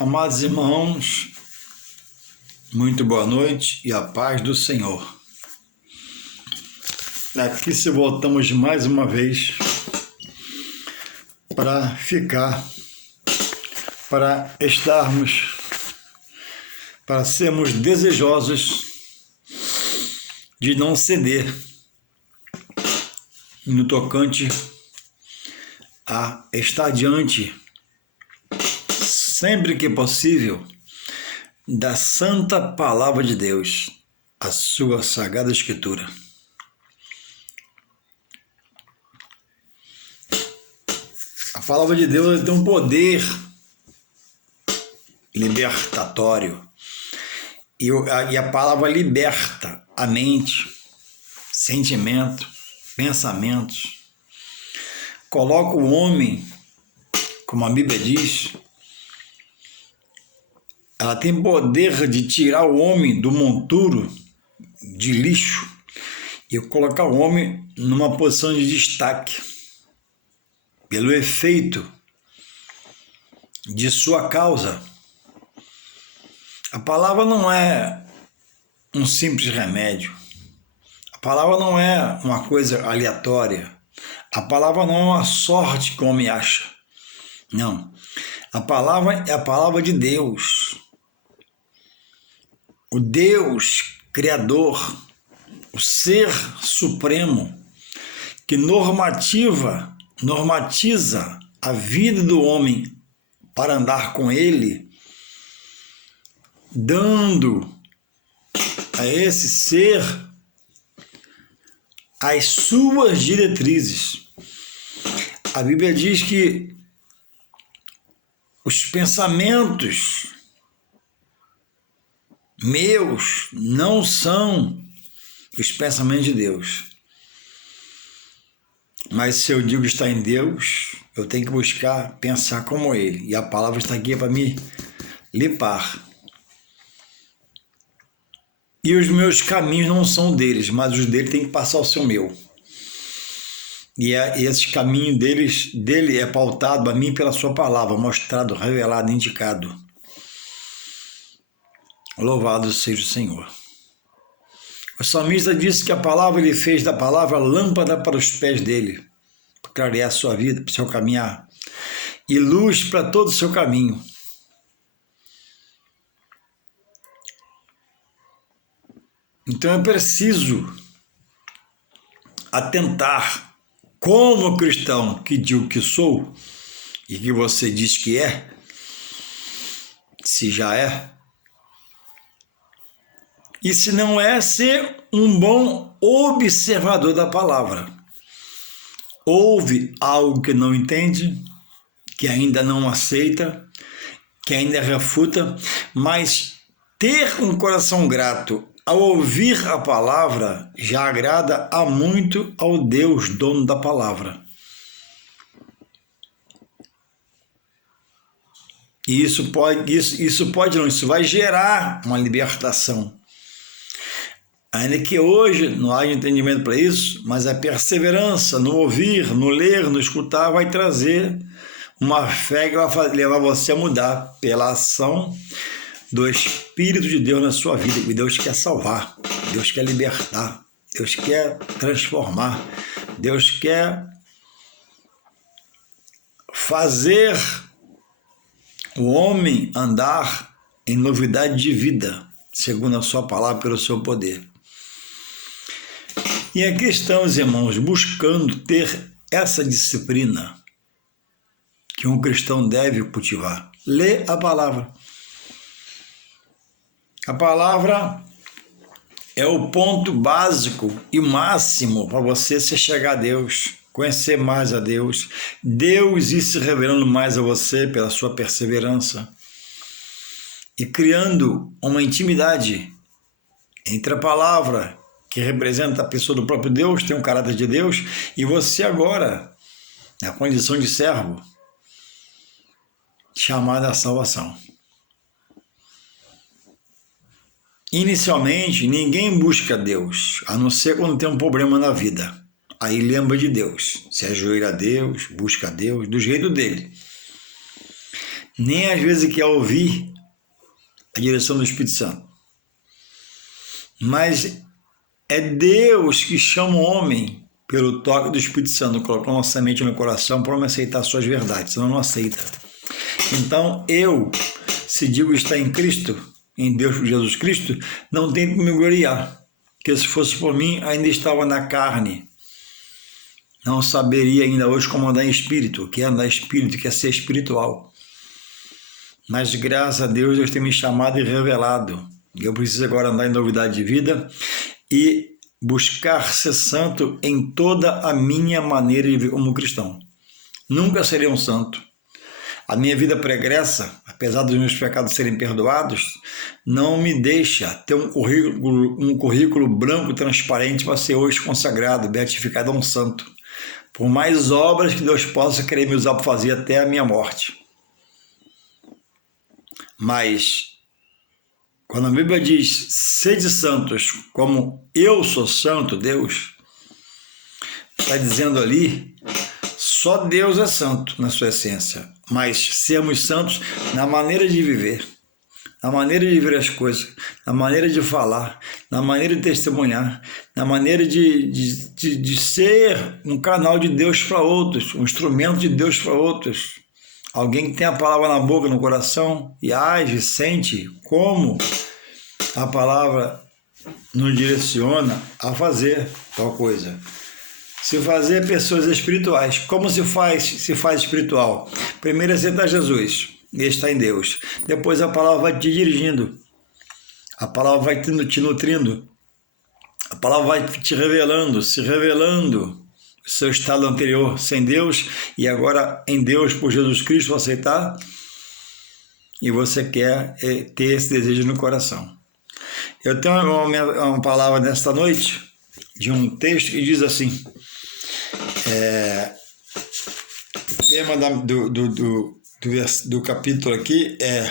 Amados irmãos, muito boa noite e a paz do Senhor. Aqui se voltamos mais uma vez para estarmos, para sermos desejosos de não ceder no tocante a estar diante, sempre que possível, da Santa Palavra de Deus, a sua Sagrada Escritura. A Palavra de Deus tem um poder libertatório e a palavra liberta a mente, sentimento, pensamentos, coloca o homem, como a Bíblia diz, ela tem poder de tirar o homem do monturo de lixo e colocar o homem numa posição de destaque, pelo efeito de sua causa. A palavra não é um simples remédio. A palavra não é uma coisa aleatória. A palavra não é uma sorte que o homem acha. Não. A palavra é a palavra de Deus. O Deus Criador, o Ser Supremo, que normatiza a vida do homem para andar com Ele, dando a esse ser as suas diretrizes. A Bíblia diz que os pensamentos meus não são os pensamentos de Deus. Mas se eu digo que está em Deus, eu tenho que buscar pensar como Ele. E a palavra está aqui para me limpar. E os meus caminhos não são deles, mas os dele têm que passar ao seu meu. E esse caminho dele é pautado a mim pela sua palavra, mostrado, revelado, indicado. Louvado seja o Senhor. O salmista disse que a palavra ele fez da palavra lâmpada para os pés dele, para clarear a sua vida, para o seu caminhar, e luz para todo o seu caminho. Então é preciso atentar, como cristão que digo que sou, e que você diz que é, se já é, e se não é, ser um bom observador da palavra. Ouve algo que não entende, que ainda não aceita, que ainda refuta, mas ter um coração grato ao ouvir a palavra já agrada a muito ao Deus, dono da palavra. E isso vai gerar uma libertação. Ainda que hoje não haja entendimento para isso, mas a perseverança no ouvir, no ler, no escutar, vai trazer uma fé que vai levar você a mudar pela ação do Espírito de Deus na sua vida. E Deus quer salvar, Deus quer libertar, Deus quer transformar, Deus quer fazer o homem andar em novidade de vida, segundo a sua palavra, pelo seu poder. E aqui estamos, irmãos, buscando ter essa disciplina que um cristão deve cultivar. Lê a palavra. A palavra é o ponto básico e máximo para você se chegar a Deus, conhecer mais a Deus, Deus ir se revelando mais a você pela sua perseverança e criando uma intimidade entre a palavra, que representa a pessoa do próprio Deus, tem um caráter de Deus, e você agora, na condição de servo, chamado à salvação. Inicialmente, ninguém busca Deus, a não ser quando tem um problema na vida. Aí lembra de Deus, se ajoelha a Deus, busca a Deus, do jeito dele. nem às vezes quer ouvir a direção do Espírito Santo. Mas é Deus que chama o homem pelo toque do Espírito Santo, colocou uma semente no coração para me aceitar suas verdades, senão não aceita. Então eu, se digo estar em Cristo, em Deus por Jesus Cristo, não tenho que me gloriar, porque se fosse por mim, ainda estava na carne. Não saberia ainda hoje como andar em espírito, o que é andar em espírito, o que é ser espiritual. Mas graças a Deus, Deus tem me chamado e revelado. Eu preciso agora andar em novidade de vida e buscar ser santo em toda a minha maneira de viver como cristão. Nunca serei um santo. A minha vida pregressa, apesar dos meus pecados serem perdoados, não me deixa ter um currículo branco transparente para ser hoje consagrado, beatificado a um santo. Por mais obras que Deus possa querer me usar para fazer até a minha morte. Mas quando a Bíblia diz, sede santos, como eu sou santo, Deus, está dizendo ali, só Deus é santo na sua essência, mas sermos santos na maneira de viver, na maneira de ver as coisas, na maneira de falar, na maneira de testemunhar, na maneira de ser um canal de Deus para outros, um instrumento de Deus para outros. Alguém que tem a palavra na boca, no coração, e age, sente como a palavra nos direciona a fazer tal coisa. Se fazer pessoas espirituais. Como se faz espiritual? Primeiro é aceitar Jesus e estar em Deus. Depois a palavra vai te dirigindo. A palavra vai te nutrindo. A palavra vai te revelando, se revelando o seu estado anterior sem Deus e agora em Deus por Jesus Cristo aceitar. E você quer ter esse desejo no coração. Eu tenho uma palavra nesta noite de um texto que diz assim, o tema do capítulo aqui é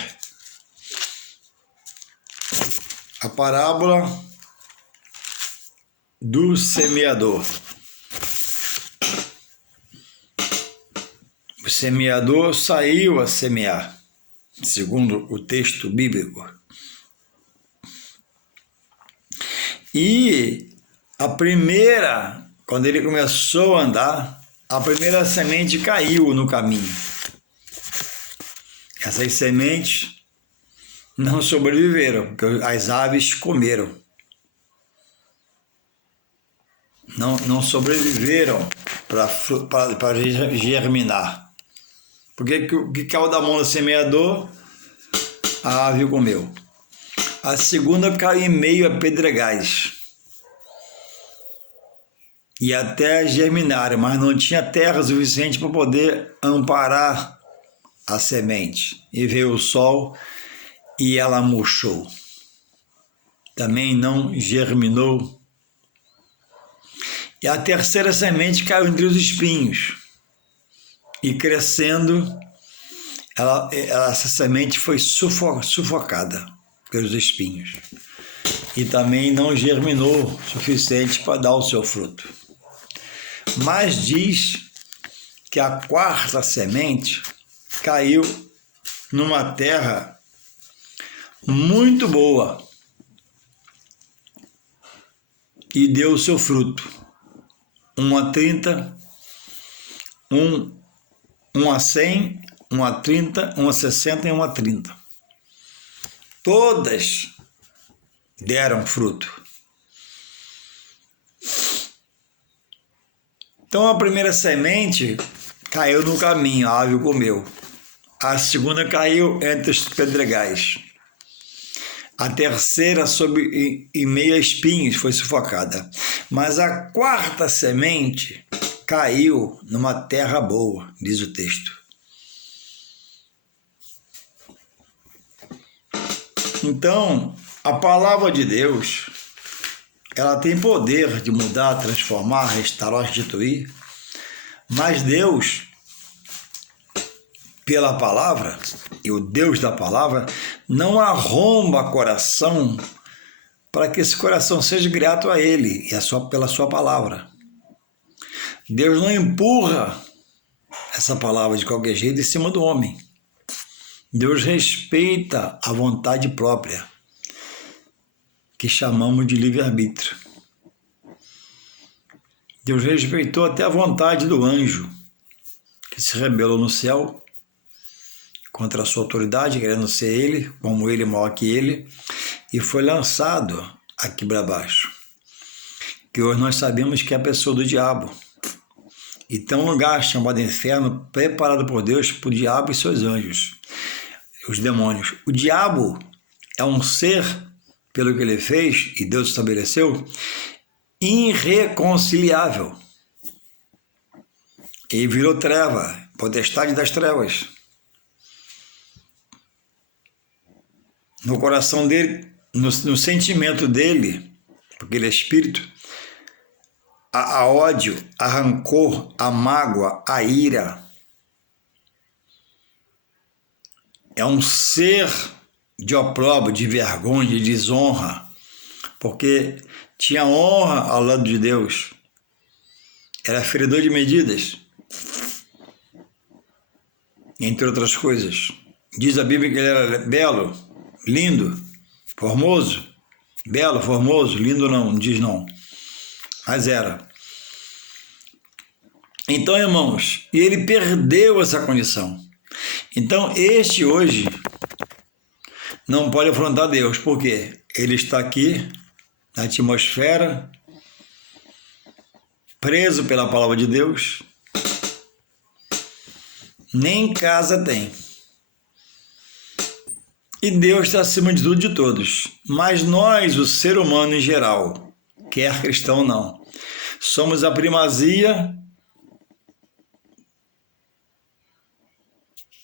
a parábola do semeador. O semeador saiu a semear, segundo o texto bíblico. E quando ele começou a andar, a primeira semente caiu no caminho. Essas sementes não sobreviveram, porque as aves comeram. Não sobreviveram para germinar. Porque o que caiu da mão do semeador, a ave comeu. A segunda caiu em meio a pedregais. E até germinaram, mas não tinha terra suficiente para poder amparar a semente. E veio o sol e ela murchou. Também não germinou. E a terceira semente caiu entre os espinhos. E crescendo, essa semente foi sufocada pelos espinhos. E também não germinou o suficiente para dar o seu fruto. Mas diz que a quarta semente caiu numa terra muito boa e deu o seu fruto. 1 a 30, 1 a 100, 1 a 30, 1 a 60 e 1 a 30. Todas deram fruto. Então a primeira semente caiu no caminho, a ave comeu. A segunda caiu entre os pedregais. A terceira em meio a espinhos foi sufocada. Mas a quarta semente caiu numa terra boa, diz o texto. Então, a palavra de Deus, ela tem poder de mudar, transformar, restaurar, restituir. Mas Deus, pela palavra, e o Deus da palavra, não arromba coração para que esse coração seja grato a Ele e pela sua palavra. Deus não empurra essa palavra de qualquer jeito em cima do homem. Deus respeita a vontade própria, que chamamos de livre-arbítrio. Deus respeitou até a vontade do anjo, que se rebelou no céu contra a sua autoridade, querendo ser ele, como ele, maior que ele, e foi lançado aqui para baixo. Que hoje nós sabemos que é a pessoa do diabo. E tem um lugar chamado inferno, preparado por Deus para o diabo e seus anjos, os demônios. O diabo é um ser, pelo que ele fez, e Deus estabeleceu, irreconciliável. Ele virou treva, potestade das trevas. No coração dele, no sentimento dele, porque ele é espírito, a ódio, a rancor, a mágoa, a ira. É um ser de opróbrio, de vergonha, de desonra, porque tinha honra ao lado de Deus. Era feridor de medidas, entre outras coisas. Diz a Bíblia que ele era belo, lindo, formoso. Belo, formoso, lindo não diz não. Mas era. Então, irmãos, e ele perdeu essa condição. Então, este hoje não pode afrontar Deus, porque ele está aqui na atmosfera, preso pela palavra de Deus, nem casa tem. E Deus está acima de tudo e de todos. Mas nós, o ser humano em geral, quer cristão ou não, somos a primazia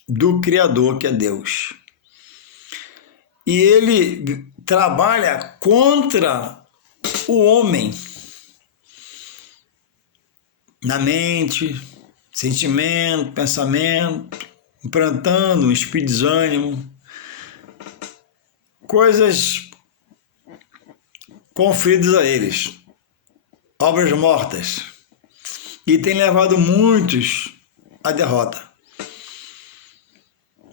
do Criador, que é Deus. E ele trabalha contra o homem na mente, sentimento, pensamento, implantando um espírito de desânimo, coisas conferidas a eles, obras mortas, e tem levado muitos à derrota.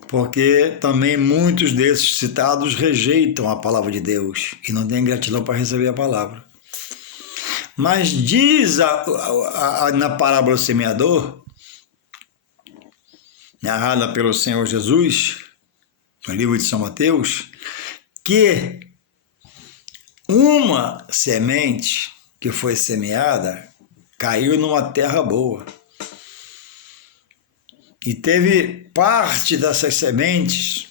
Porque também muitos desses citados rejeitam a palavra de Deus e não têm gratidão para receber a palavra. Mas diz na parábola do semeador, narrada pelo Senhor Jesus, no livro de São Mateus, que uma semente que foi semeada caiu numa terra boa. E teve parte dessas sementes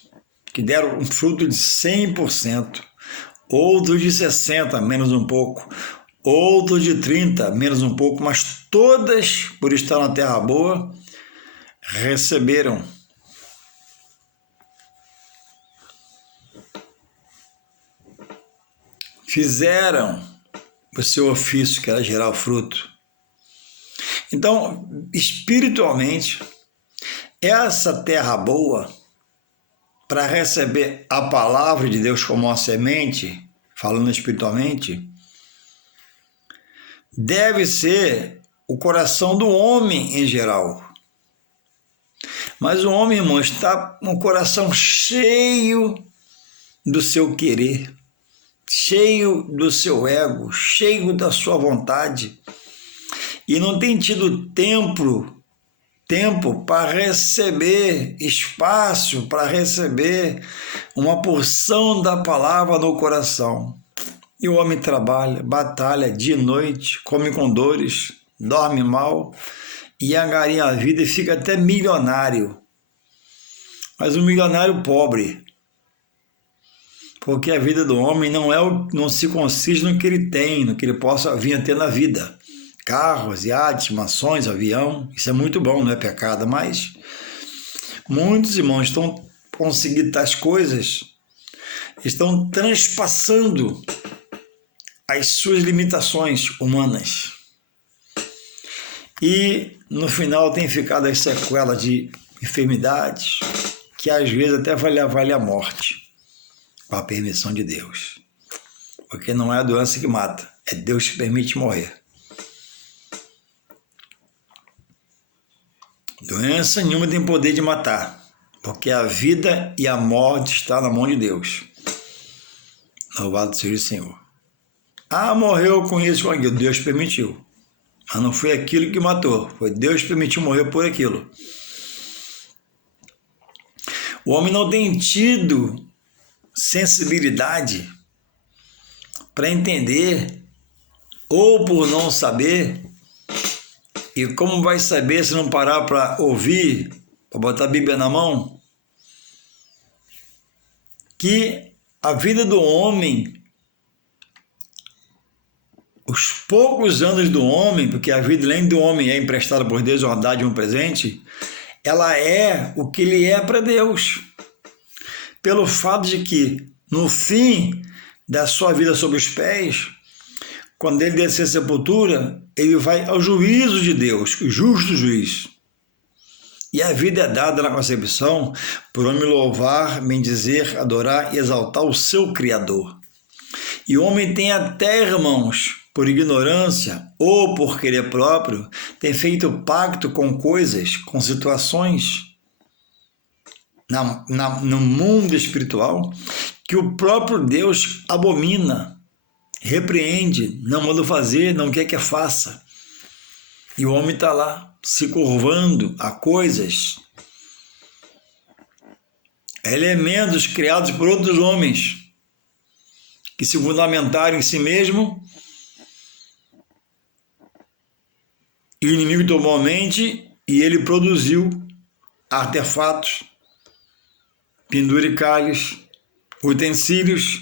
que deram um fruto de 100%, outros de 60%, menos um pouco, outros de 30%, menos um pouco, mas todas, por estar na terra boa, receberam. Fizeram o seu ofício, que era gerar o fruto. Então, espiritualmente, essa terra boa, para receber a palavra de Deus como uma semente, falando espiritualmente, deve ser o coração do homem em geral. Mas o homem, irmão, está com o coração cheio do seu querer, cheio do seu ego, cheio da sua vontade, e não tem tido tempo para receber espaço, para receber uma porção da palavra no coração. E o homem trabalha, batalha dia e noite, come com dores, dorme mal e angaria a vida e fica até milionário. Mas um milionário pobre, porque a vida do homem não se consiste no que ele tem, no que ele possa vir a ter na vida. Carros, iates, mansões, avião, isso é muito bom, não é pecado, mas muitos irmãos estão conseguindo tais coisas, estão transpassando as suas limitações humanas. E no final tem ficado as sequelas de enfermidades, que às vezes até vai levar à morte, com a permissão de Deus. Porque não é a doença que mata, é Deus que permite morrer. Doença nenhuma tem poder de matar, porque a vida e a morte está na mão de Deus. Louvado seja o Senhor. Ah, morreu com isso, com aquilo. Deus permitiu. Mas não foi aquilo que matou. Foi Deus que permitiu morrer por aquilo. O homem não tem tido sensibilidade para entender, ou por não saber, e como vai saber se não parar para ouvir, para botar a Bíblia na mão, que a vida do homem, os poucos anos do homem, porque a vida além do homem é emprestada por Deus, uma dádiva, um presente, ela é o que ele é para Deus. Pelo fato de que, no fim da sua vida sob os pés, quando ele descer a sepultura, ele vai ao juízo de Deus, o justo juiz. E a vida é dada na concepção por homem louvar, bendizer, adorar e exaltar o seu Criador. E o homem tem até, irmãos, por ignorância ou por querer próprio, tem feito pacto com coisas, com situações no mundo espiritual que o próprio Deus abomina, repreende, não manda fazer, não quer que faça. E o homem está lá se curvando a coisas, elementos criados por outros homens que se fundamentaram em si mesmo, e o inimigo tomou a mente e ele produziu artefatos, penduricalhos, utensílios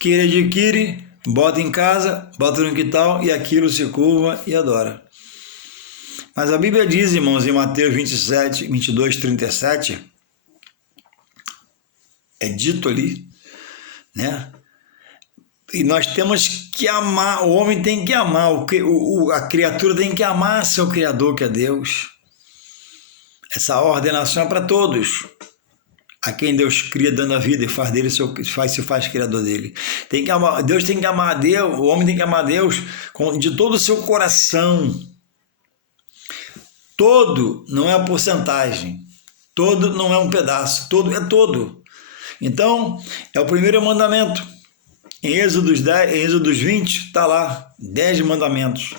que ele adquire, bota em casa, bota no quintal e aquilo se curva e adora. Mas a Bíblia diz, irmãos, em Mateus 27, 22, 37, é dito ali, né? E nós temos que amar, o homem tem que amar, a criatura tem que amar seu Criador, que é Deus. Essa ordenação é para todos. A quem Deus cria dando a vida e faz dele se faz criador dele. Tem que amar, Deus tem que amar a Deus, o homem tem que amar a Deus de todo o seu coração. Todo não é a porcentagem, todo não é um pedaço, todo é todo. Então, é o primeiro mandamento. Em Êxodo 20 está lá, 10 mandamentos.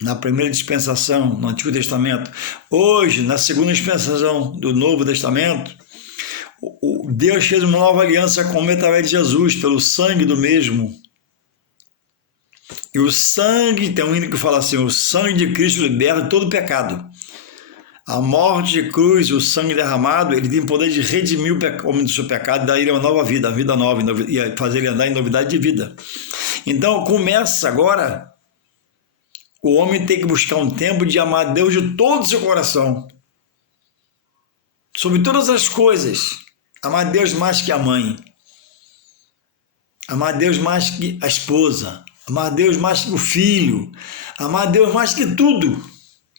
Na primeira dispensação, no Antigo Testamento. Hoje, na segunda dispensação do Novo Testamento, Deus fez uma nova aliança com o homem através de Jesus, pelo sangue do mesmo. E o sangue, tem um hino que fala assim, o sangue de Cristo liberta de todo pecado. A morte de cruz, o sangue derramado, ele tem o poder de redimir o homem do seu pecado e dar ele uma nova vida, a vida nova, e fazer ele andar em novidade de vida. Então, começa agora, o homem tem que buscar um tempo de amar Deus de todo o seu coração. Sobre todas as coisas. Amar Deus mais que a mãe. Amar Deus mais que a esposa. Amar Deus mais que o filho. Amar Deus mais que tudo.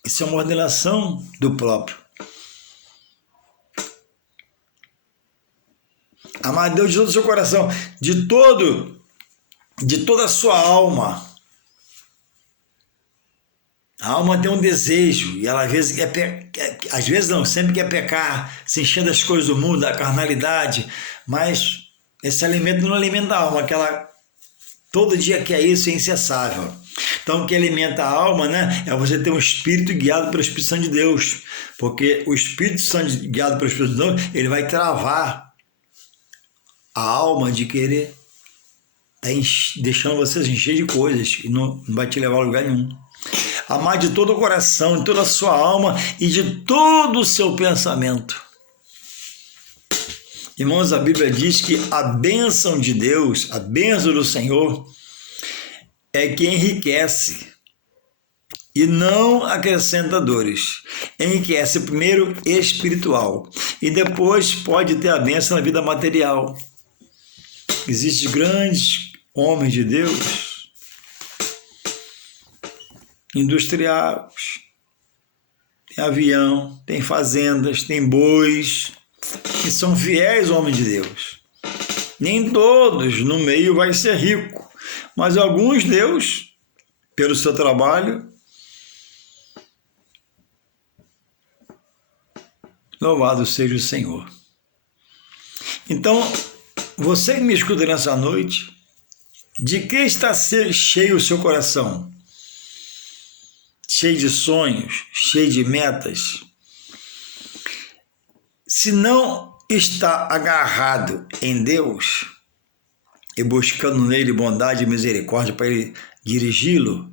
Isso é uma ordenação do próprio. Amar Deus de todo o seu coração, de toda a sua alma. A alma tem um desejo, e ela às vezes não, sempre quer pecar, se encher das coisas do mundo, da carnalidade, mas esse alimento não alimenta a alma, todo dia quer isso, é incessável. Então, o que alimenta a alma, né, é você ter um espírito guiado pelo Espírito Santo de Deus, porque o Espírito Santo guiado pelo Espírito Santo de Deus, ele vai travar a alma de querer, deixando você se encher de coisas, e não vai te levar a lugar nenhum. Amar de todo o coração, de toda a sua alma e de todo o seu pensamento. Irmãos, a Bíblia diz que a bênção de Deus, a bênção do Senhor, é que enriquece e não acrescenta dores. Enriquece primeiro espiritual e depois pode ter a bênção na vida material. Existem grandes homens de Deus, industriais, tem avião, tem fazendas, tem bois, que são fiéis homens de Deus. Nem todos no meio vai ser rico, mas alguns Deus, pelo seu trabalho, louvado seja o Senhor. Então, você que me escuta nessa noite, de que está cheio o seu coração? Cheio de sonhos, cheio de metas? Se não está agarrado em Deus e buscando nele bondade e misericórdia para ele dirigi-lo,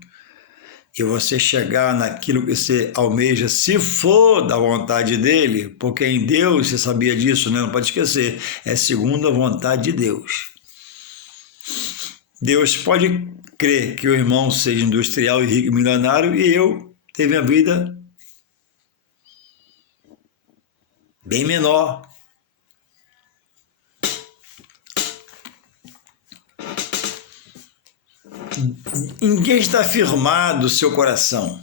e você chegar naquilo que você almeja, se for da vontade dele, porque em Deus, você sabia disso, né? Não pode esquecer, é segundo a vontade de Deus. Deus pode crer que o irmão seja industrial e rico e milionário e eu ter minha vida bem menor. Em quem está firmado o seu coração?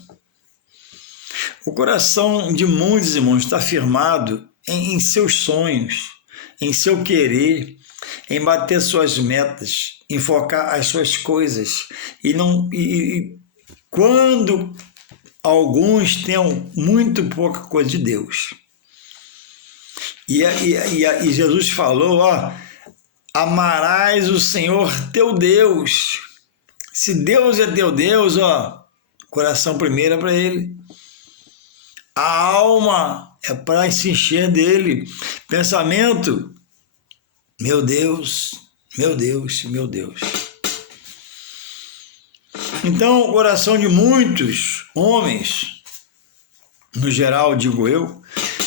O coração de muitos irmãos está firmado em seus sonhos, em seu querer, em bater suas metas, em focar as suas coisas. E quando alguns tenham muito pouca coisa de Deus. E Jesus falou, amarás o Senhor teu Deus. Se Deus é teu Deus, coração primeiro é para ele. A alma é para se encher dele. Pensamento, meu Deus, meu Deus, meu Deus. Então, o coração de muitos homens, no geral, digo eu,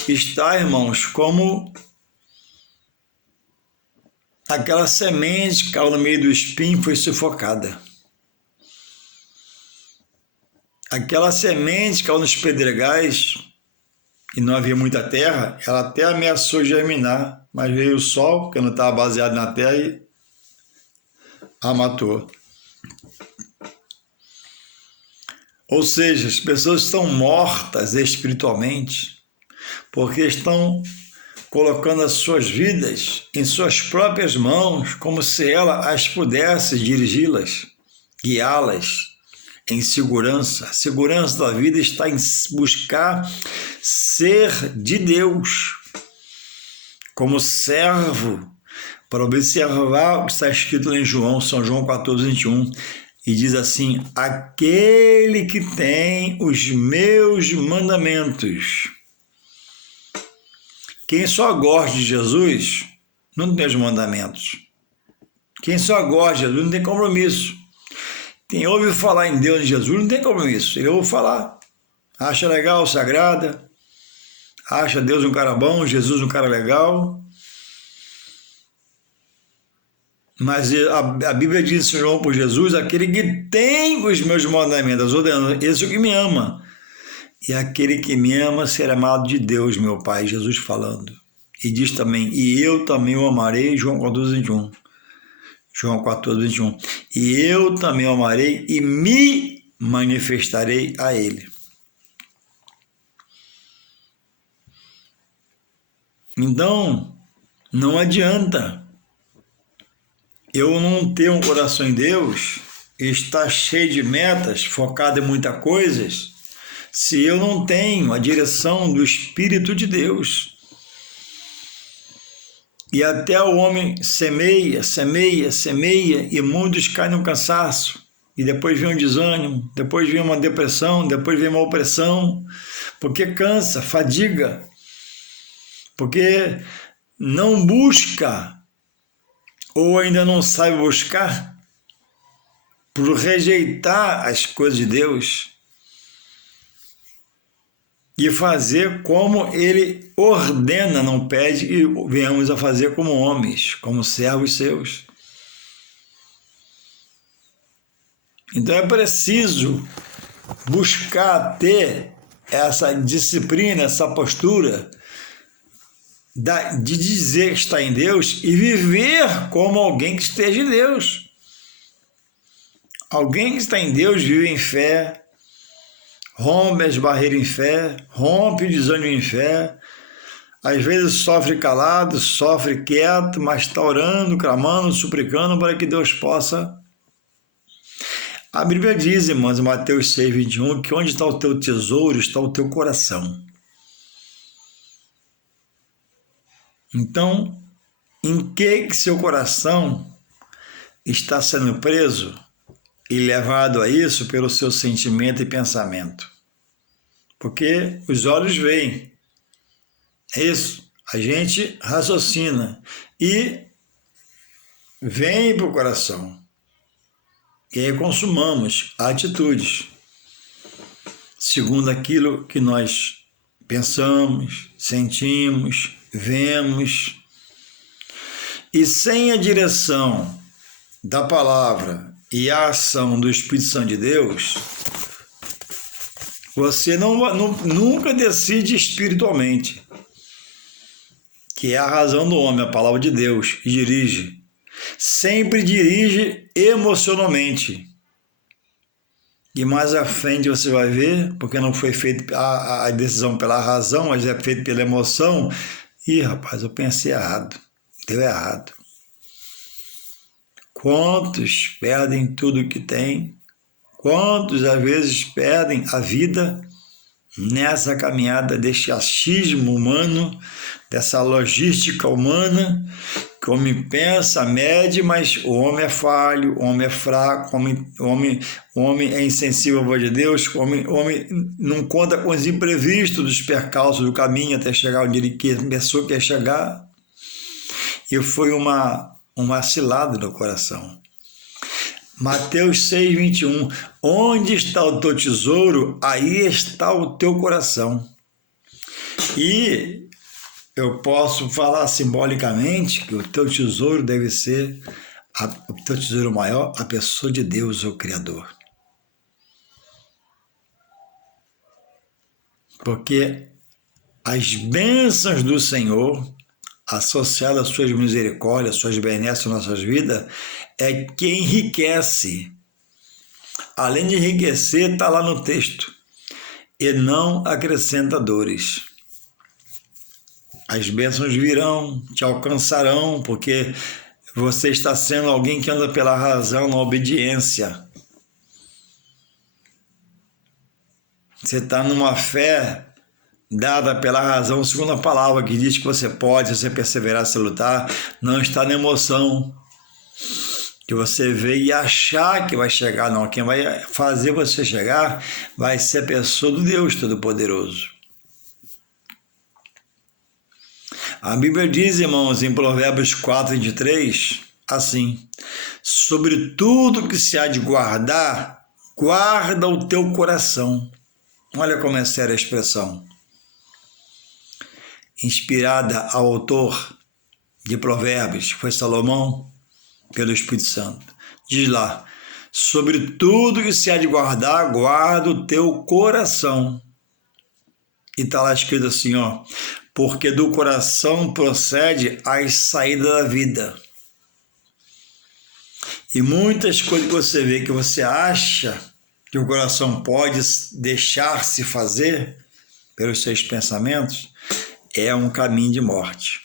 está, irmãos, como aquela semente que caiu no meio do espinho e foi sufocada. Aquela semente que caiu nos pedregais e não havia muita terra, ela até ameaçou germinar, mas veio o sol, porque não estava baseado na terra, e a matou. Ou seja, as pessoas estão mortas espiritualmente porque estão colocando as suas vidas em suas próprias mãos, como se ela as pudesse dirigi-las, guiá-las em segurança. A segurança da vida está em buscar ser de Deus, como servo, para observar o que está escrito em São João 14:21, e diz assim: aquele que tem os meus mandamentos. Quem só gosta de Jesus não tem os mandamentos. Quem só gosta de Jesus não tem compromisso. Quem ouve falar em Deus e Jesus não tem compromisso. Ele ouve falar, acha legal, se agrada, acha Deus um cara bom, Jesus um cara legal. Mas a Bíblia diz, João, por Jesus, aquele que tem os meus mandamentos, esse é o que me ama. E aquele que me ama será amado de Deus, meu Pai, Jesus falando. E diz também, e eu também o amarei, João 14:21. João 14:21. E eu também o amarei e me manifestarei a ele. Então, não adianta eu não ter um coração em Deus, estar cheio de metas, focado em muitas coisas, se eu não tenho a direção do Espírito de Deus. E até o homem semeia, e muitos caem no cansaço, e depois vem um desânimo, depois vem uma depressão, depois vem uma opressão, porque cansa, fadiga, porque não busca, ou ainda não sabe buscar, por rejeitar as coisas de Deus e fazer como ele ordena, não pede, e venhamos a fazer como homens, como servos seus. Então é preciso buscar ter essa disciplina, essa postura de dizer que está em Deus e viver como alguém que esteja em Deus. Alguém que está em Deus vive em fé, rompe as barreiras em fé, rompe o desânimo em fé, às vezes sofre calado, sofre quieto, mas está orando, clamando, suplicando para que Deus possa. A Bíblia diz, irmãos, em Mateus 6:21, que onde está o teu tesouro, está o teu coração. Então, em que seu coração está sendo preso e levado a isso pelo seu sentimento e pensamento. Porque os olhos veem, é isso, a gente raciocina e vem para o coração. E aí consumamos atitudes, segundo aquilo que nós pensamos, sentimos, vemos. E sem a direção da palavra e a ação do Espírito Santo de Deus, você nunca decide espiritualmente, que é a razão do homem, a palavra de Deus, e dirige. Sempre dirige emocionalmente. E mais à frente você vai ver, porque não foi feita a decisão pela razão, mas é feita pela emoção. Ih, rapaz, eu pensei errado, deu errado. Quantos perdem tudo que têm? Quantos, às vezes, perdem a vida nessa caminhada deste achismo humano, dessa logística humana, que o homem pensa, mede, mas o homem é falho, o homem é fraco, o homem é insensível à voz de Deus, o homem não conta com os imprevistos dos percalços do caminho até chegar onde ele pensou que ia chegar. E foi uma cilada no coração. Mateus 6,21, onde está o teu tesouro, aí está o teu coração. E eu posso falar simbolicamente que o teu tesouro deve ser, o teu tesouro maior, a pessoa de Deus, o Criador. Porque as bênçãos do Senhor, associadas às suas misericórdias, às suas benesses nas nossas vidas, é que enriquece. Além de enriquecer, está lá no texto, e não acrescenta dores. As bênçãos virão, te alcançarão, porque você está sendo alguém que anda pela razão, na obediência. Você está numa fé dada pela razão, segundo a palavra que diz que você pode, se você perseverar, se lutar, não está na emoção que você vê e achar que vai chegar, não. Quem vai fazer você chegar vai ser a pessoa do Deus Todo-Poderoso. A Bíblia diz, irmãos, em Provérbios 4:23, assim: sobre tudo que se há de guardar, guarda o teu coração. Olha como é séria a expressão. Inspirada ao autor de Provérbios, que foi Salomão, pelo Espírito Santo. Diz lá: sobre tudo que se há de guardar, guarda o teu coração. E está lá escrito assim, ó: porque do coração procede as saídas da vida. E muitas coisas que você vê, que você acha que o coração pode deixar-se fazer pelos seus pensamentos, é um caminho de morte.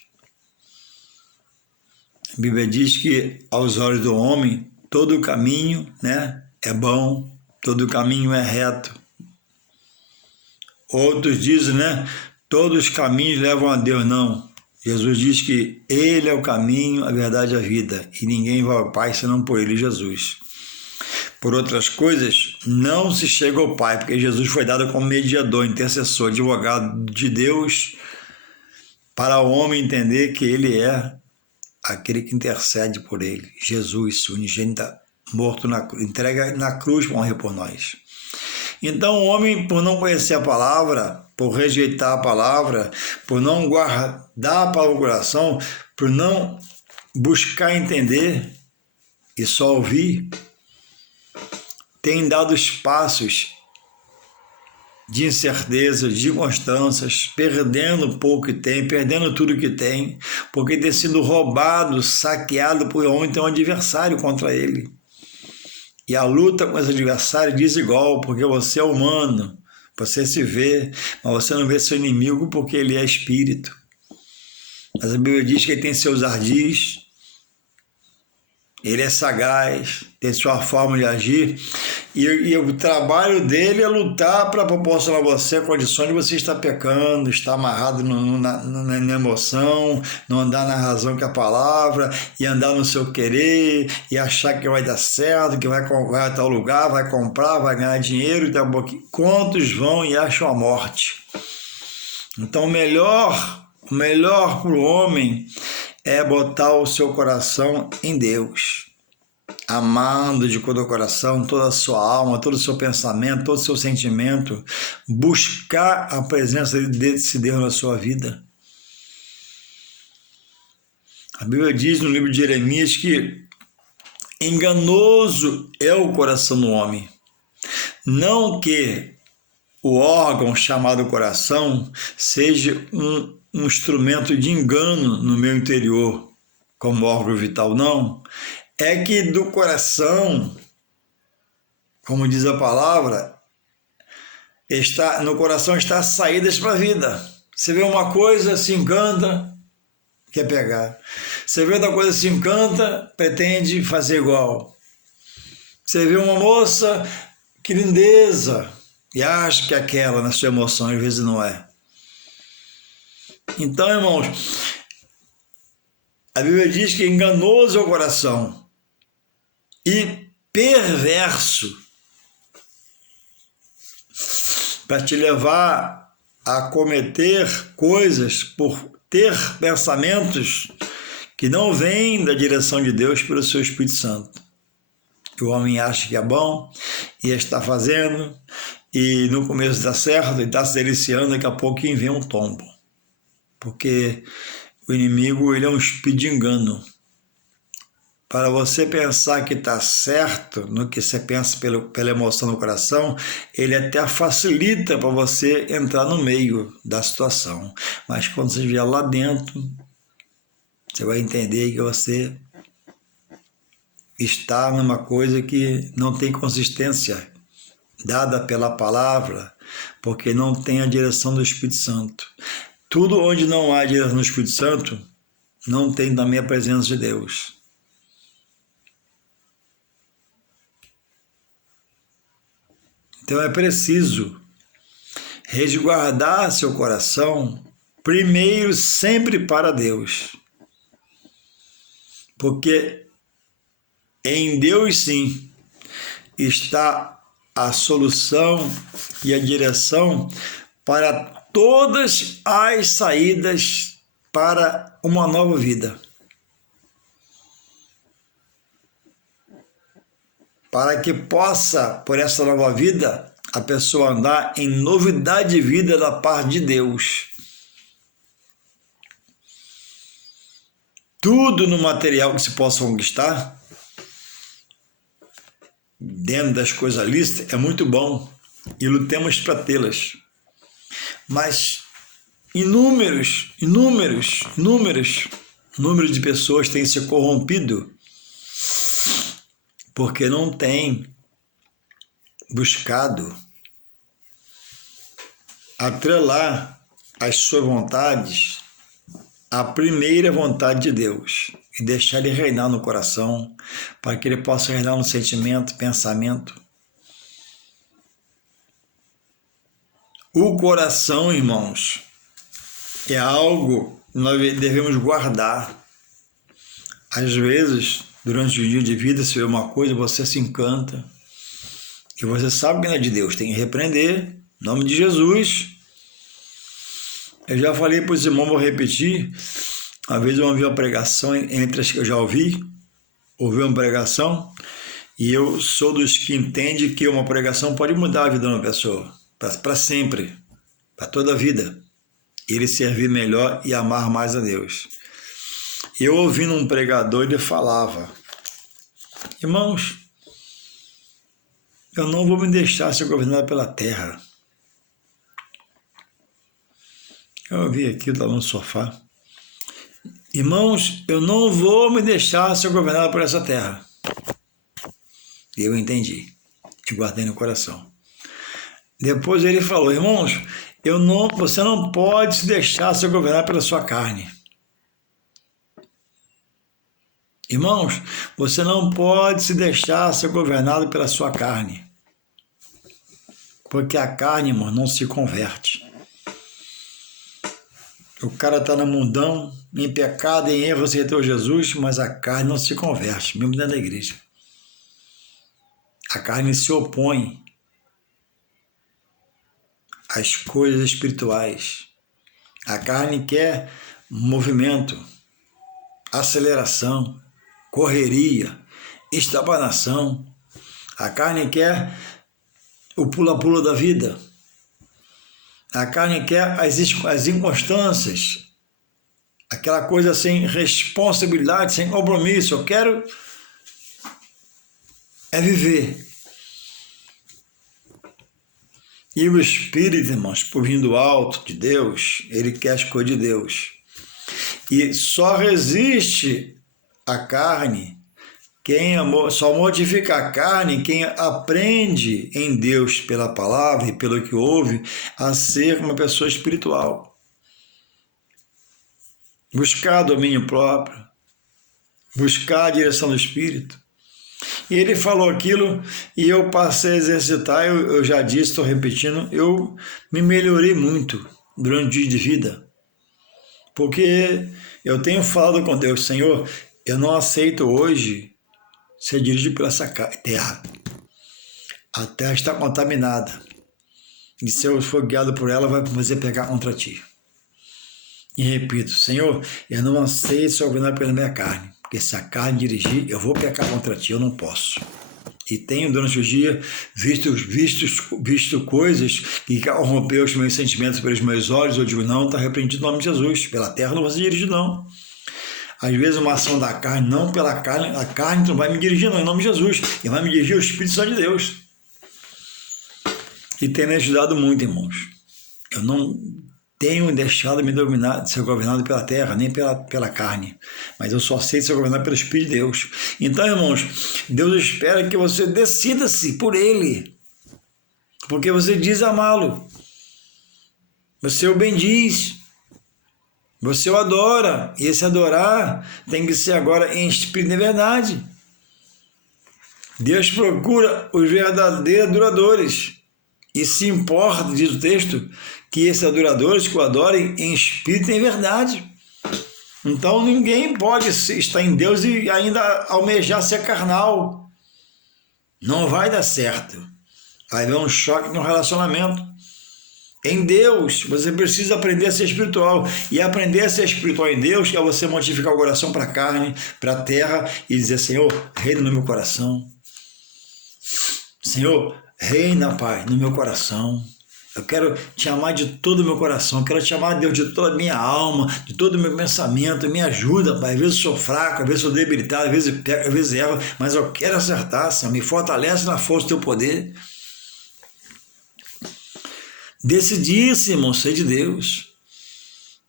A Bíblia diz que aos olhos do homem todo o caminho, né, é bom, todo o caminho é reto. Outros dizem, né, todos os caminhos levam a Deus. Não. Jesus diz que Ele é o caminho, a verdade e a vida, e ninguém vai ao Pai senão por Ele, Jesus. Por outras coisas, não se chega ao Pai, porque Jesus foi dado como mediador, intercessor, advogado de Deus, para o homem entender que Ele é aquele que intercede por ele, Jesus, o unigênito morto na cruz, entrega na cruz para morrer por nós. Então o homem, por não conhecer a palavra, por rejeitar a palavra, por não guardar a palavra no coração, por não buscar entender e só ouvir, tem dado espaços de incerteza, de inconstâncias, perdendo pouco que tem, perdendo tudo que tem, porque tem sido roubado, saqueado por homem, tem um adversário contra ele. E a luta com esse adversário é desigual, porque você é humano, você se vê, mas você não vê seu inimigo porque ele é espírito. Mas a Bíblia diz que ele tem seus ardis, Ele é sagaz, tem sua forma de agir, e o trabalho dele é lutar para proporcionar a você a condição de você estar pecando, estar amarrado na emoção, não andar na razão que é a palavra, e andar no seu querer, e achar que vai dar certo, que vai a tal lugar, vai comprar, vai ganhar dinheiro, e quantos vão e acham a morte? Então o melhor para o homem é botar o seu coração em Deus, amando de todo o coração, toda a sua alma, todo o seu pensamento, todo o seu sentimento, buscar a presença desse Deus na sua vida. A Bíblia diz no livro de Jeremias que enganoso é o coração do homem. Não que o órgão chamado coração seja um instrumento de engano no meu interior, como órgão vital, não. É que do coração, como diz a palavra, no coração está saídas para a vida. Você vê uma coisa, se encanta, quer pegar. Você vê outra coisa, se encanta, pretende fazer igual. Você vê uma moça, que lindeza, e acha que é aquela na sua emoção, às vezes não é. Então, irmãos, a Bíblia diz que enganoso é o coração e perverso, para te levar a cometer coisas por ter pensamentos que não vêm da direção de Deus pelo seu Espírito Santo. Que o homem acha que é bom e está fazendo, e no começo dá certo, e está se deliciando, daqui a pouquinho vem um tombo. Porque o inimigo, ele é um espírito de engano. Para você pensar que está certo no que você pensa pela emoção no coração, ele até facilita para você entrar no meio da situação. Mas quando você estiver lá dentro, você vai entender que você está numa coisa que não tem consistência dada pela palavra, porque não tem a direção do Espírito Santo. Tudo onde não há direção do Espírito Santo, não tem também a presença de Deus. Então é preciso resguardar seu coração, primeiro sempre para Deus. Porque em Deus sim está a solução e a direção para todas as saídas para uma nova vida. Para que possa, por essa nova vida, a pessoa andar em novidade de vida da parte de Deus. Tudo no material que se possa conquistar, dentro das coisas lícitas, é muito bom e lutemos para tê-las. Mas inúmeros de pessoas têm se corrompido porque não têm buscado atrelar as suas vontades à primeira vontade de Deus e deixar ele reinar no coração, para que ele possa reinar no sentimento, pensamento. O coração, irmãos, é algo que nós devemos guardar. Às vezes, durante o dia de vida, se vê uma coisa, você se encanta, e você sabe que não é de Deus, tem que repreender, em nome de Jesus. Eu já falei para os irmãos, vou repetir. Uma vez eu ouvi uma pregação, entre as que eu já ouvi uma pregação, e eu sou dos que entende que uma pregação pode mudar a vida de uma pessoa, para sempre, para toda a vida, ele servir melhor e amar mais a Deus. Eu ouvindo um pregador, ele falava: irmãos, eu não vou me deixar ser governado pela terra. Eu ouvi aquilo, estava no sofá. Irmãos, eu não vou me deixar ser governado por essa terra. E eu entendi, e guardei no coração. Depois ele falou: irmãos, você não pode se deixar ser governado pela sua carne. Irmãos, você não pode se deixar ser governado pela sua carne. Porque a carne, irmão, não se converte. O cara está no mundão, em pecado, em erro, aceitou Jesus, mas a carne não se converte, mesmo dentro da igreja. A carne se opõe às coisas espirituais. A carne quer movimento, aceleração, correria, estabanação. A carne quer o pula-pula da vida. A carne quer as inconstâncias, aquela coisa sem responsabilidade, sem compromisso. Eu quero viver. E o Espírito, irmãos, por vindo do alto de Deus, ele quer as coisas de Deus. E só resiste a carne só mortifica a carne quem aprende em Deus pela palavra e pelo que ouve a ser uma pessoa espiritual. Buscar domínio próprio, buscar a direção do Espírito. E ele falou aquilo e eu passei a exercitar, eu já disse, estou repetindo, eu me melhorei muito durante o dia de vida. Porque eu tenho falado com Deus, Senhor, eu não aceito hoje ser dirigido por essa terra. A terra está contaminada. E se eu for guiado por ela, vai fazer pecar contra ti. E repito, Senhor, eu não aceito ser governado pela minha carne. Porque se a carne dirigir, eu vou pecar contra ti, eu não posso. E tenho durante o dia visto coisas que corrompeu os meus sentimentos pelos meus olhos. Eu digo, não, está repreendido no nome de Jesus. Pela terra não vou ser dirigido, não. Às vezes uma ação da carne, não pela carne, a carne não vai me dirigir, não, em nome de Jesus. E vai me dirigir o Espírito Santo de Deus. E tem me ajudado muito, irmãos. Eu não tenho deixado me dominar, de ser governado pela terra, nem pela carne. Mas eu só sei ser governado pelo Espírito de Deus. Então, irmãos, Deus espera que você decida-se por Ele. Porque você diz amá-lo. Você o bendiz. Você o adora, e esse adorar tem que ser agora em espírito e verdade. Deus procura os verdadeiros adoradores, e se importa, diz o texto, que esses adoradores que o adorem em espírito e em verdade. Então ninguém pode estar em Deus e ainda almejar ser carnal. Não vai dar certo. Vai haver um choque no relacionamento. Em Deus, você precisa aprender a ser espiritual. E aprender a ser espiritual em Deus é você mortificar o coração para a carne, para a terra e dizer, Senhor, reina no meu coração. Senhor, reina, Pai, no meu coração. Eu quero te amar de todo o meu coração. Eu quero te amar, Deus, de toda a minha alma, de todo o meu pensamento. Me ajuda, Pai. Às vezes eu sou fraco, às vezes eu sou debilitado, às vezes pego, às vezes erro, mas eu quero acertar, Senhor. Me fortalece na força do teu poder. Decidíssimo ser de Deus,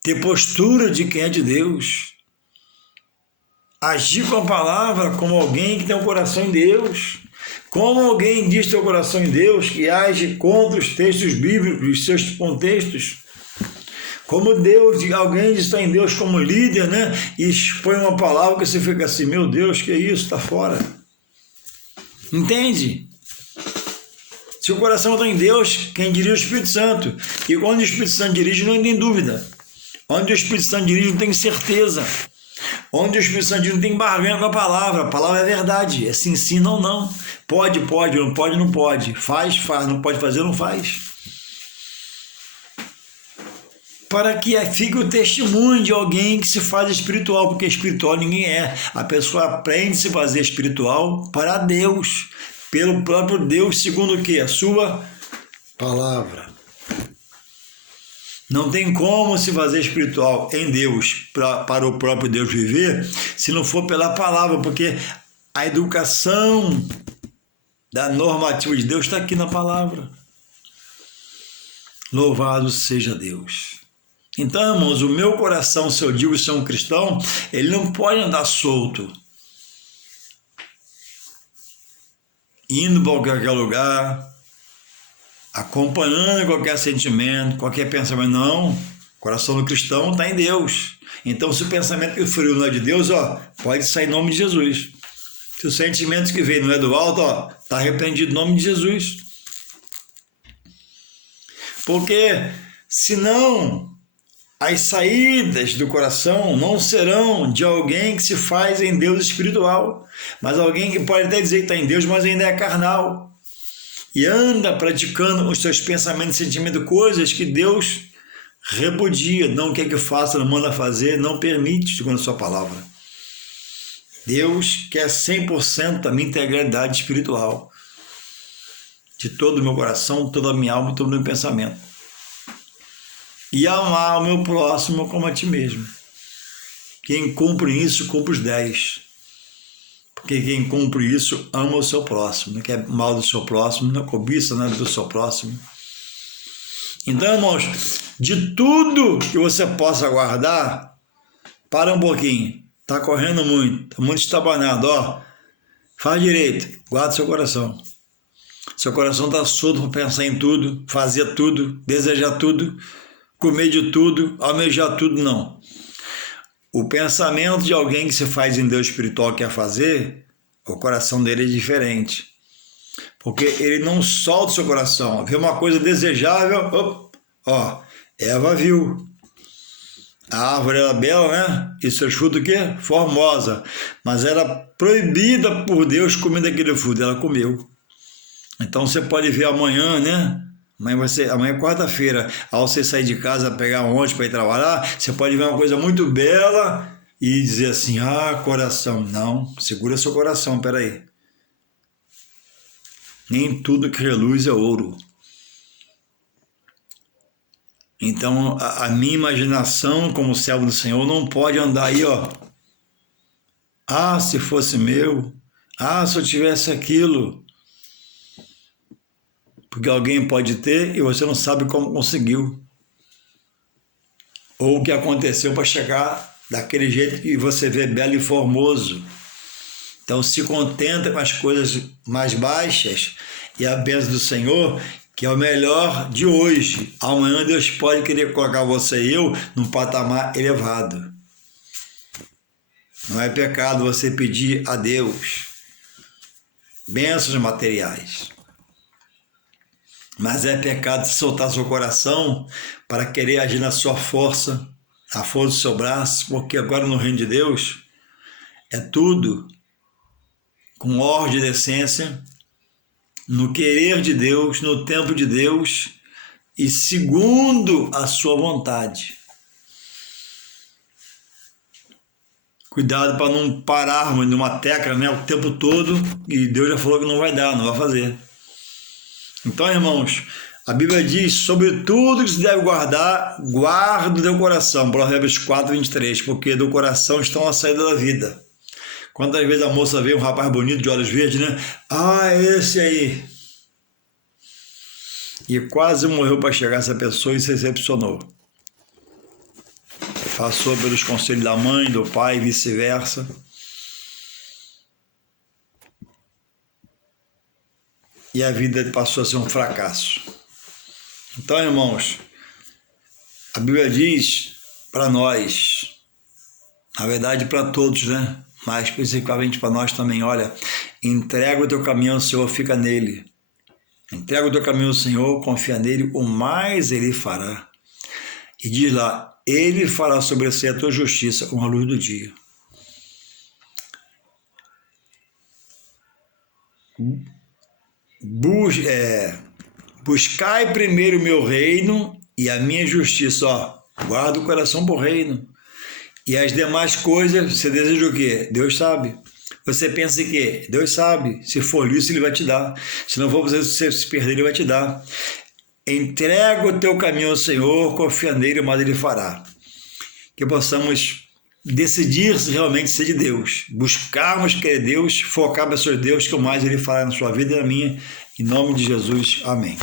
ter postura de quem é de Deus, agir com a palavra como alguém que tem um coração em Deus, como alguém diz ter um coração em Deus, que age contra os textos bíblicos, os seus contextos, como Deus, alguém diz estar em Deus como líder, né? E expõe uma palavra que você fica assim, meu Deus, que é isso, está fora. Entende? Se o coração está em Deus, quem dirige é o Espírito Santo. E quando o Espírito Santo dirige, não tem dúvida. Onde o Espírito Santo dirige, não tem certeza. Onde o Espírito Santo dirige, não tem barganha com a palavra. A palavra é verdade. É sim, sim, não, não. Pode, pode, não pode, não pode. Faz, faz. Não pode fazer, não faz. Para que fique o testemunho de alguém que se faz espiritual, porque espiritual ninguém é. A pessoa aprende a se fazer espiritual para Deus. Pelo próprio Deus, segundo o quê? A sua palavra. Não tem como se fazer espiritual em Deus, para o próprio Deus viver, se não for pela palavra, porque a educação da normativa de Deus está aqui na palavra. Louvado seja Deus. Então, irmãos, o meu coração, se eu digo ser um cristão, ele não pode andar solto, indo para qualquer lugar, acompanhando qualquer sentimento, qualquer pensamento. Não, coração do cristão está em Deus. Então, se o pensamento que feriu não é de Deus, pode sair em nome de Jesus. Se o sentimento que veio não é do alto, está repreendido em nome de Jesus. Porque, senão, as saídas do coração não serão de alguém que se faz em Deus espiritual, mas alguém que pode até dizer que está em Deus, mas ainda é carnal. E anda praticando os seus pensamentos e sentimentos, coisas que Deus repudia, não quer que faça, não manda fazer, não permite, segundo a sua palavra. Deus quer 100% a minha integridade espiritual, de todo o meu coração, toda a minha alma e todo o meu pensamento. E amar o meu próximo como a ti mesmo. Quem cumpre isso, cumpre os 10. Porque quem cumpre isso, ama o seu próximo. Não quer mal do seu próximo, não cobiça nada do seu próximo. Então, irmãos, de tudo que você possa guardar, para um pouquinho. Está correndo muito, está muito estabanado. Faz direito, guarda seu coração. Seu coração está solto para pensar em tudo, fazer tudo, desejar tudo, comer de tudo, almejar tudo, não. O pensamento de alguém que se faz em Deus espiritual quer fazer, o coração dele é diferente. Porque ele não solta o seu coração. Vê uma coisa desejável, Eva viu. A árvore era bela, né? E seus frutos o quê? Formosa. Mas era proibida por Deus comer daquele fruto. Ela comeu. Então você pode ver amanhã, né? Amanhã é quarta-feira, ao você sair de casa, pegar um ônibus para ir trabalhar, você pode ver uma coisa muito bela e dizer assim, coração. Não, segura seu coração, peraí. Nem tudo que reluz é ouro. Então, a minha imaginação como servo do Senhor não pode andar aí, se fosse meu. Se eu tivesse aquilo. Porque alguém pode ter e você não sabe como conseguiu. Ou o que aconteceu para chegar daquele jeito que você vê belo e formoso. Então se contenta com as coisas mais baixas e a bênção do Senhor, que é o melhor de hoje. Amanhã Deus pode querer colocar você e eu num patamar elevado. Não é pecado você pedir a Deus bênçãos materiais. Mas é pecado soltar seu coração para querer agir na sua força, na força do seu braço, porque agora no reino de Deus é tudo com ordem e decência, no querer de Deus, no tempo de Deus e segundo a sua vontade. Cuidado para não pararmos numa tecla, né, o tempo todo e Deus já falou que não vai dar, não vai fazer. Então, irmãos, a Bíblia diz, sobre tudo que se deve guardar, guarda o teu coração, Provérbios 4, 23, porque do coração estão a saída da vida. Quantas vezes a moça vê um rapaz bonito de olhos verdes, né? Esse aí. E quase morreu para chegar essa pessoa e se decepcionou. Passou pelos conselhos da mãe, do pai e vice-versa. E a vida passou a ser um fracasso. Então, irmãos, a Bíblia diz para nós, na verdade para todos, né? Mas especificamente para nós também, olha, entrega o teu caminho ao Senhor, fica nele. Entrega o teu caminho ao Senhor, confia nele, o mais ele fará. E diz lá, ele fará sobressair a tua justiça com a luz do dia. Buscai primeiro o meu reino e a minha justiça, guarda o coração para o reino. E as demais coisas, você deseja o quê? Deus sabe. Você pensa em quê? Deus sabe. Se for isso, Ele vai te dar. Se não for você se perder, Ele vai te dar. Entrega o teu caminho ao Senhor, confia nele, mas Ele fará. Que possamos decidir se realmente ser de Deus. Buscarmos querer Deus, focar para ser Deus, que o mais Ele fará na sua vida e na minha. Em nome de Jesus. Amém.